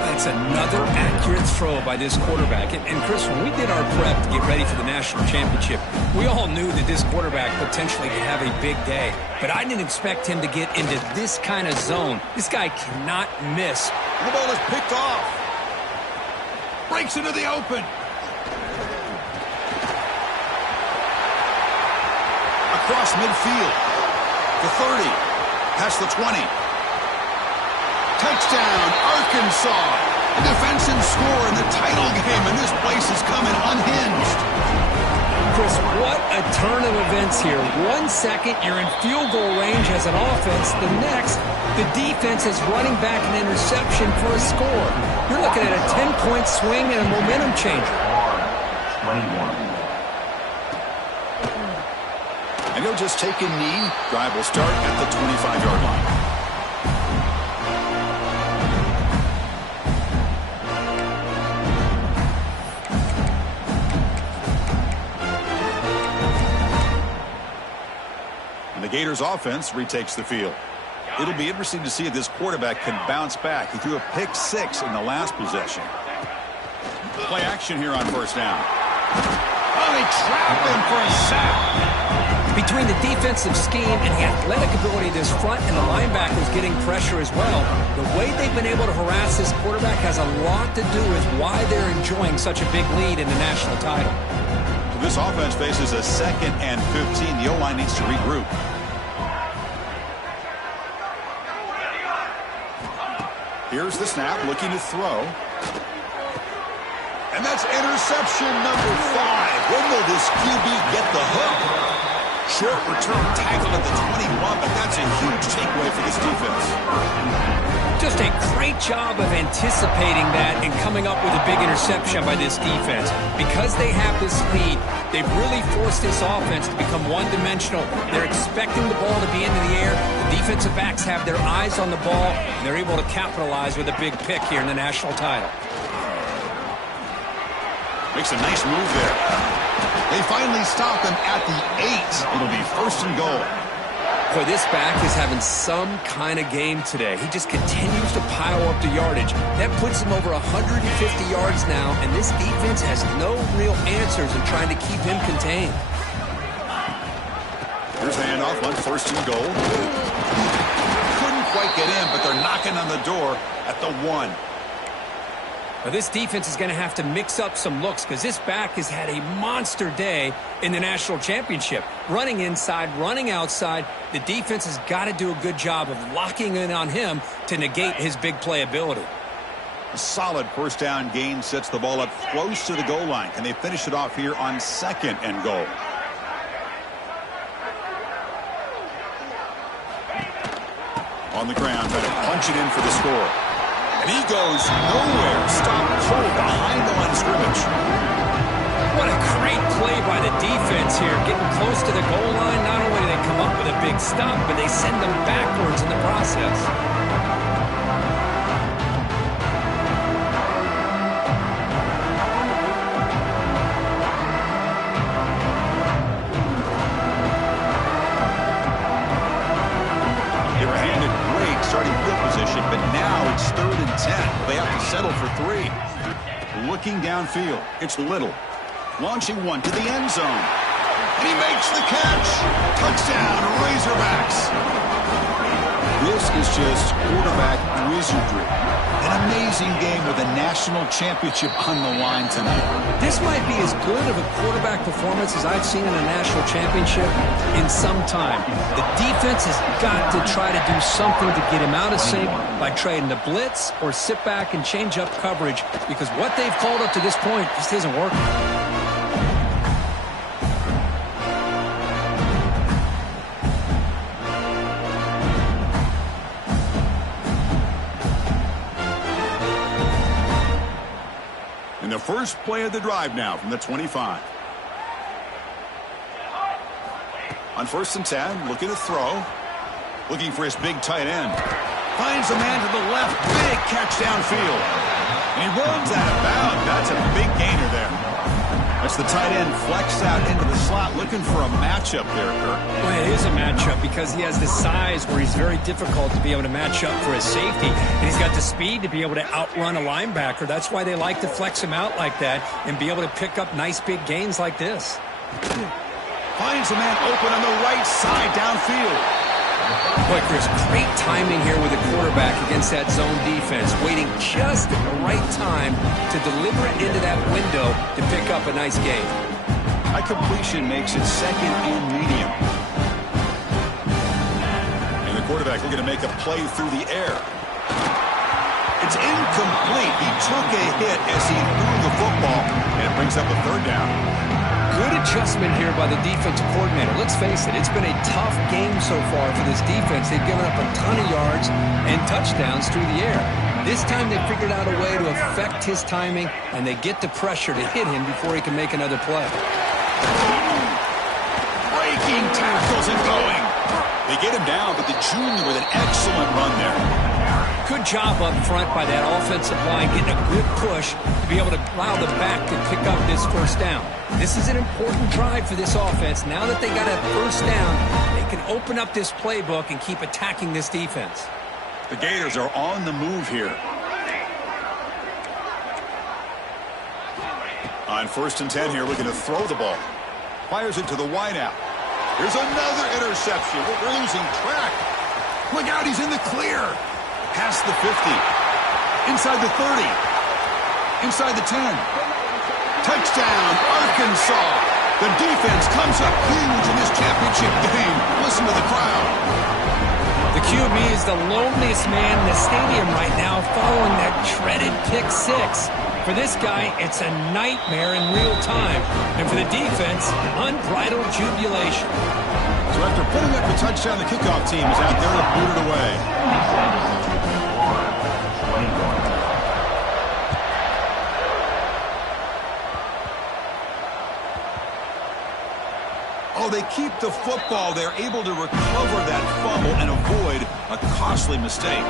That's another accurate throw by this quarterback. And Chris, when we did our prep to get ready for the national championship, we all knew that this quarterback potentially could have a big day. But I didn't expect him to get into this kind of zone. This guy cannot miss. The ball is picked off. Breaks into the open. Across midfield. The 30. Past the 20. Touchdown, Arkansas. A defensive score in the title game, and this place is coming unhinged. Chris, what a turn of events here. 1 second, you're in field goal range as an offense. The next, the defense is running back an interception for a score. You're looking at a 10-point swing and a momentum changer. 21. And he'll just take a knee. Drive will start at the 25-yard line. And the Gators offense retakes the field. It'll be interesting to see if this quarterback can bounce back. He threw a pick 6 in the last possession. Play action here on first down. Oh, they trap him for a sack. Between the defensive scheme and the athletic ability of this front and the linebackers getting pressure as well, the way they've been able to harass this quarterback has a lot to do with why they're enjoying such a big lead in the national title. This offense faces a 2nd and 15. The O-line needs to regroup. Here's the snap, looking to throw. And that's interception number 5. When will this QB get the hook? Short return tackled at the 21, but that's a huge takeaway for this defense. Just a great job of anticipating that and coming up with a big interception by this defense. Because they have this lead, they've really forced this offense to become one-dimensional. They're expecting the ball to be into the air. The defensive backs have their eyes on the ball, and they're able to capitalize with a big pick here in the national title. Makes a nice move there. They finally stop him at the 8. It'll be 1st and goal. Boy, this back is having some kind of game today. He just continues to pile up the yardage. That puts him over 150 yards now, and this defense has no real answers in trying to keep him contained. Here's the handoff on 1st and goal. Couldn't quite get in, but they're knocking on the door at the 1. Now, this defense is going to have to mix up some looks because this back has had a monster day in the national championship. Running inside, running outside. The defense has got to do a good job of locking in on him to negate his big playability. A solid 1st down gain sets the ball up close to the goal line. Can they finish it off here on 2nd and goal? On the ground, trying to punch it in for the score. And he goes nowhere. Stop cold behind the line of scrimmage. What a great play by the defense here. Getting close to the goal line. Not only do they come up with a big stop, but they send them backwards in the process. But now it's 3rd and 10. They have to settle for 3. Looking downfield, it's Little. Launching one to the end zone. And he makes the catch. Touchdown, Razorbacks. This is just quarterback wizardry. An amazing game with a national championship on the line tonight. This might be as good of a quarterback performance as I've seen in a national championship in some time. The defense has got to try to do something to get him out of sync by trading the blitz or sit back and change up coverage because what they've called up to this point just isn't working. And the first play of the drive now from the 25. On 1st and 10, looking to throw. Looking for his big tight end. Finds a man to the left. Big catch downfield. And he runs out of bounds. That's a big gainer there. That's the tight end flexed out into the slot, looking for a matchup there, Kirk. Well, it is a matchup because he has the size where he's very difficult to be able to match up for his safety. And he's got the speed to be able to outrun a linebacker. That's why they like to flex him out like that and be able to pick up nice big gains like this. Finds a man open on the right side downfield. Boy, Chris, great timing here with the quarterback against that zone defense, waiting just at the right time to deliver it into that window to pick up a nice gain. A completion makes it 2nd and medium. And the quarterback looking to make a play through the air. It's incomplete. He took a hit as he threw the football, and it brings up a 3rd down. Good adjustment here by the defensive coordinator. Let's face it, it's been a tough game so far for this defense. They've given up a ton of yards and touchdowns through the air. This time they figured out a way to affect his timing, and they get the pressure to hit him before he can make another play. Breaking tackles and going. They get him down, but the junior with an excellent run there. Good job up front by that offensive line, getting a good push to be able to allow the back to pick up this 1st down. This is an important drive for this offense. Now that they got a 1st down, they can open up this playbook and keep attacking this defense. The Gators are on the move here. On 1st and 10 here, looking to throw the ball. Fires it to the wide out. Here's another interception. We're losing track. Look out, he's in the clear. Past the 50. Inside the 30. Inside the 10. Touchdown, Arkansas. The defense comes up huge in this championship game. Listen to the crowd. The QB is the loneliest man in the stadium right now following that dreaded pick six. For this guy, it's a nightmare in real time. And for the defense, unbridled jubilation. So after putting up the touchdown, the kickoff team is out there to boot it away. Oh, they keep the football. They're able to recover that fumble and avoid a costly mistake.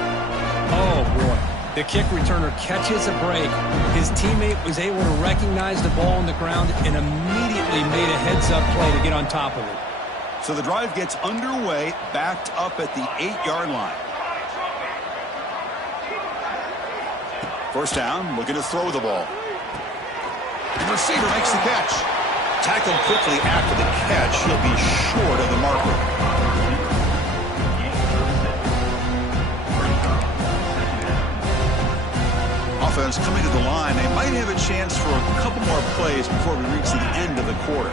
Oh, boy. The kick returner catches a break. His teammate was able to recognize the ball on the ground and immediately made a heads-up play to get on top of it. So the drive gets underway, backed up at the 8-yard line. First down, looking to throw the ball. The receiver makes the catch. Tackled quickly after the catch. He'll be short of the marker. Offense coming to the line. They might have a chance for a couple more plays before we reach the end of the quarter.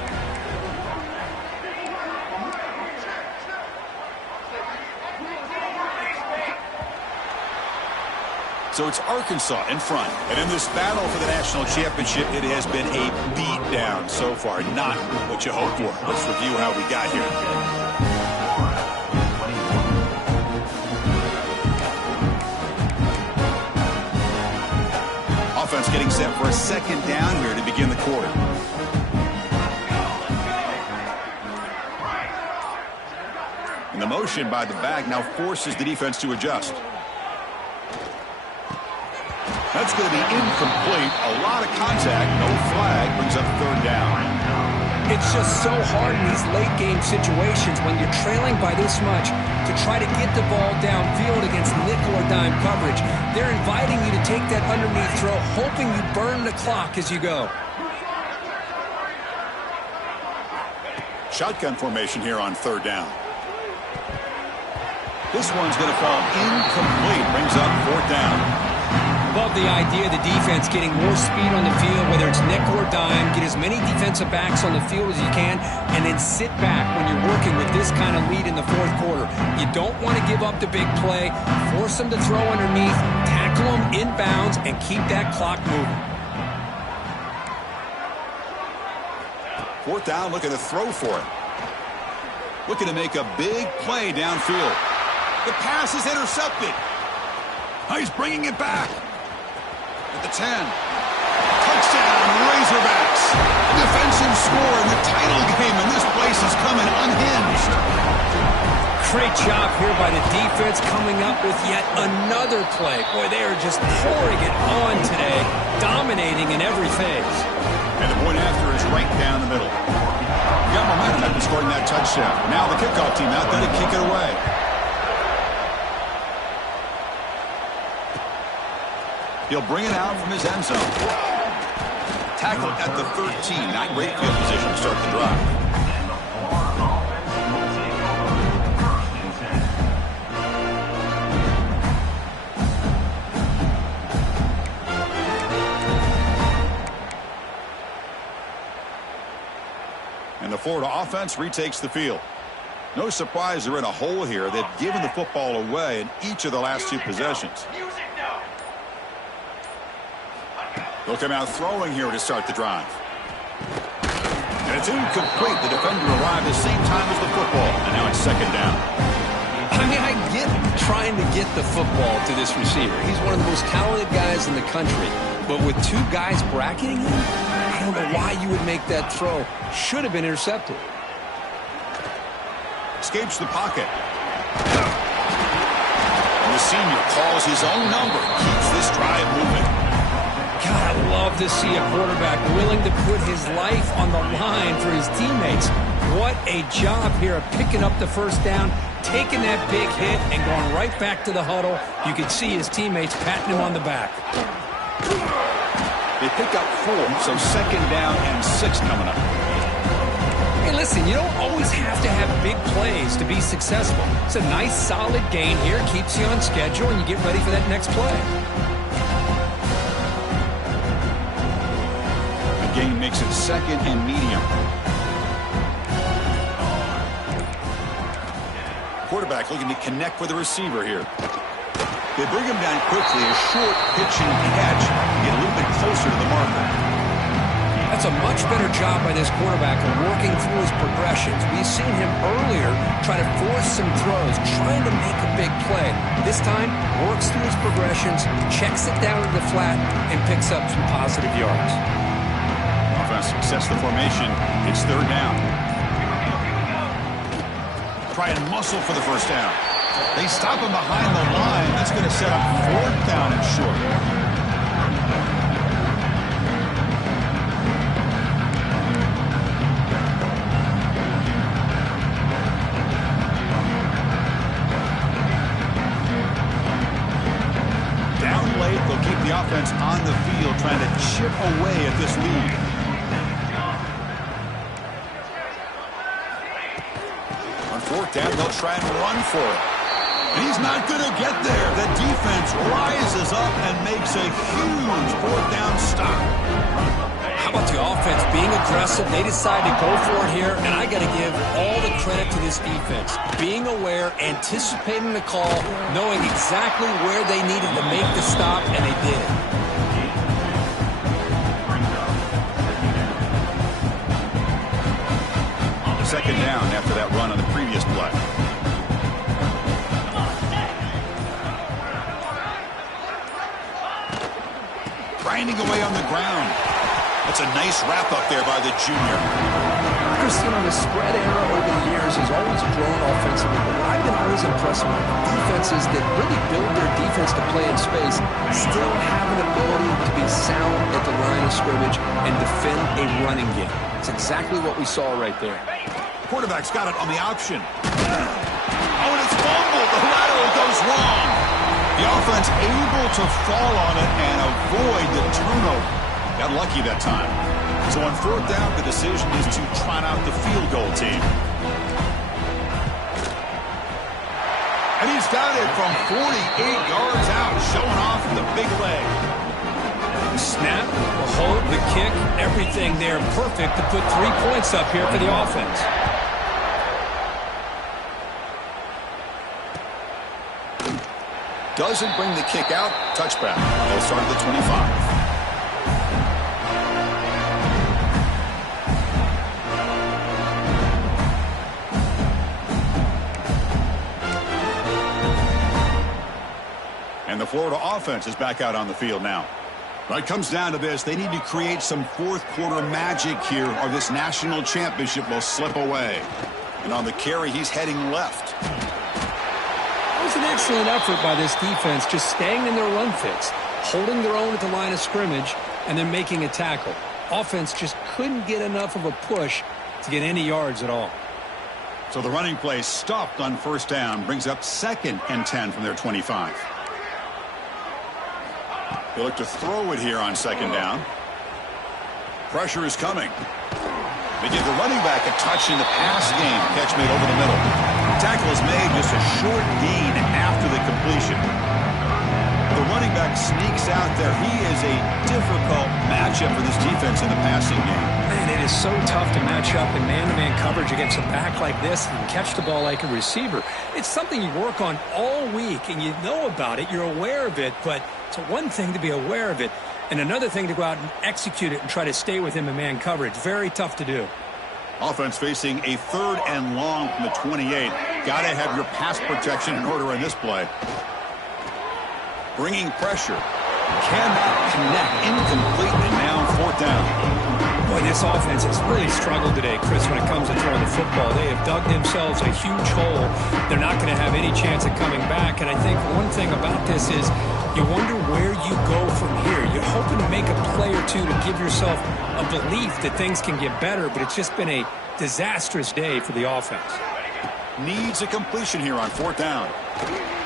So it's Arkansas in front. And in this battle for the national championship, it has been a beatdown so far. Not what you hoped for. Let's review how we got here. Offense getting set for a second down here to begin the quarter. And the motion by the back now forces the defense to adjust. That's going to be incomplete. A lot of contact. No flag. Brings up third down. It's just so hard in these late-game situations when you're trailing by this much to try to get the ball downfield against nickel or dime coverage. They're inviting you to take that underneath throw, hoping you burn the clock as you go. Shotgun formation here on third down. This one's going to fall incomplete. Brings up fourth down. Love the idea of the defense getting more speed on the field, whether it's nickel or dime. Get as many defensive backs on the field as you can, and then sit back when you're working with this kind of lead in the fourth quarter. You don't want to give up the big play. Force them to throw underneath, tackle them inbounds, and keep that clock moving. Fourth down, looking to throw for it. Looking to make a big play downfield. The pass is intercepted. Oh, he's bringing it back. At the 10. Touchdown, Razorbacks. A defensive score in the title game, and this place is coming unhinged. Great job here by the defense coming up with yet another play. Boy, they are just pouring it on today, dominating in every phase. And the point after is right down the middle. Got momentum after scoring that touchdown. Now the kickoff team out there to kick it away. He'll bring it out from his end zone. Tackled at the 13. Not great field position to start the drive. And the Florida offense retakes the field. No surprise they're in a hole here. They've given the football away in each of the last two possessions. They'll come out throwing here to start the drive. And it's incomplete. The defender arrived the same time as the football. And now it's second down. I mean, I get trying to get the football to this receiver. He's one of the most talented guys in the country. But with two guys bracketing him, I don't know why you would make that throw. Should have been intercepted. Escapes the pocket. And the senior calls his own number. Keeps this drive moving. God, I love to see a quarterback willing to put his life on the line for his teammates. What a job here of picking up the first down, taking that big hit, and going right back to the huddle. You can see his teammates patting him on the back. They pick up 4, so 2nd down and 6 coming up. Hey, listen, you don't always have to have big plays to be successful. It's a nice, solid gain here. Keeps you on schedule, and you get ready for that next play. The gain makes it 2nd and medium. Quarterback looking to connect with the receiver here. They bring him down quickly, a short pitch and catch, get a little bit closer to the marker. That's a much better job by this quarterback of working through his progressions. We've seen him earlier try to force some throws, trying to make a big play. This time, works through his progressions, checks it down to the flat, and picks up some positive yards. Offense sets the formation. It's 3rd down. Try and muscle for the 1st down. They stop him behind the line. That's going to set up 4th down and short. Down late, they'll keep the offense on the field, trying to chip away at this lead. On 4th down, they'll try and run for it. And he's not going to get there. The defense rises up and makes a huge 4th down stop. How about the offense being aggressive? They decide to go for it here, and I got to give all the credit to this defense. Being aware, anticipating the call, knowing exactly where they needed to make the stop, and they did it. 2nd down after that run on the previous play. Grinding away on the ground. That's a nice wrap up there by the junior. Christian, on the spread era over the years, has always grown offensively. But what I've been always impressed with defenses that really build their defense to play in space still have an ability to be sound at the line of scrimmage and defend a running game. It's exactly what we saw right there. Quarterback's got it on the option. Oh, and it's fumbled. The lateral goes wrong. The offense able to fall on it and avoid the turnover. Got lucky that time. So on 4th down, the decision is to trot out the field goal team. And he's got it from 48 yards out, showing off the big leg. The snap, the hold, the kick, everything there perfect to put 3 points up here for the offense. Doesn't bring the kick out. Touchback. They'll start at the 25. And the Florida offense is back out on the field now. But it comes down to this. They need to create some 4th quarter magic here, or this national championship will slip away. And on the carry, he's heading left. It was an excellent effort by this defense, just staying in their run fits, holding their own at the line of scrimmage, and then making a tackle. Offense just couldn't get enough of a push to get any yards at all. So the running play stopped on 1st down, brings up 2nd and 10 from their 25. They look to throw it here on 2nd down. Pressure is coming. They give the running back a touch in the pass game. Catch made over the middle. Tackle is made, just a short gain after the completion. The running back sneaks out there. He is a difficult matchup for this defense in the passing game. Man, it is so tough to match up in man-to-man coverage against a back like this and catch the ball like a receiver. It's something you work on all week, and you know about it. You're aware of it, but it's one thing to be aware of it, and another thing to go out and execute it and try to stay with him in man coverage. Very tough to do. Offense facing a 3rd and long from the 28. Got to have your pass protection in order in this play. Bringing pressure. Cannot connect. Incomplete, and now 4th down. Boy, this offense has really struggled today, Chris, when it comes to throwing the football. They have dug themselves a huge hole. They're not going to have any chance of coming back. And I think one thing about this is you wonder where you go from here. You're hoping to make a play or two to give yourself a belief that things can get better, but it's just been a disastrous day for the offense. Needs a completion here on 4th down.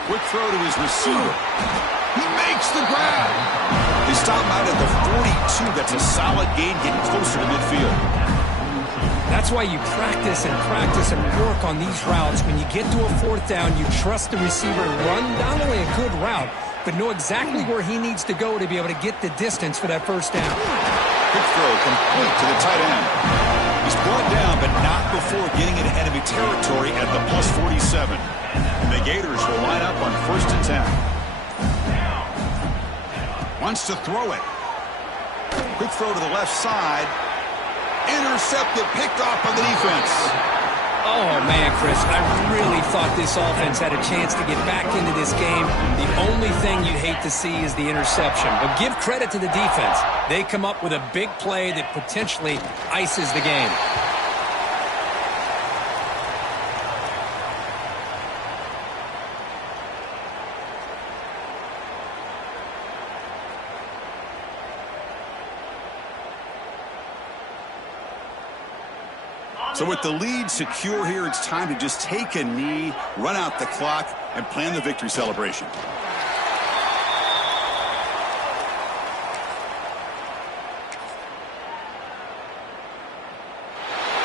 Quick throw to his receiver. He makes the grab. They stop out at the 42. That's a solid gain, getting closer to midfield. That's why you practice and work on these routes. When you get to a fourth down, you trust the receiver to run not only a good route, but know exactly where he needs to go to be able to get the distance for that first down. Quick throw complete to the tight end. He's brought down, but not before getting into enemy territory at the plus 47. And the Gators will line up on 1st and 10. Wants to throw it. Quick throw to the left side. Intercepted, picked off by the defense. Oh, man, Chris, I really thought this offense had a chance to get back into this game. The only thing you'd hate to see is the interception. But give credit to the defense. They come up with a big play that potentially ices the game. So with the lead secure here, it's time to just take a knee, run out the clock, and plan the victory celebration.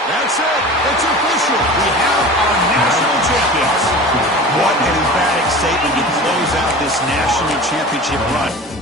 That's it. It's official. We have our national champions. What an emphatic statement to close out this national championship run.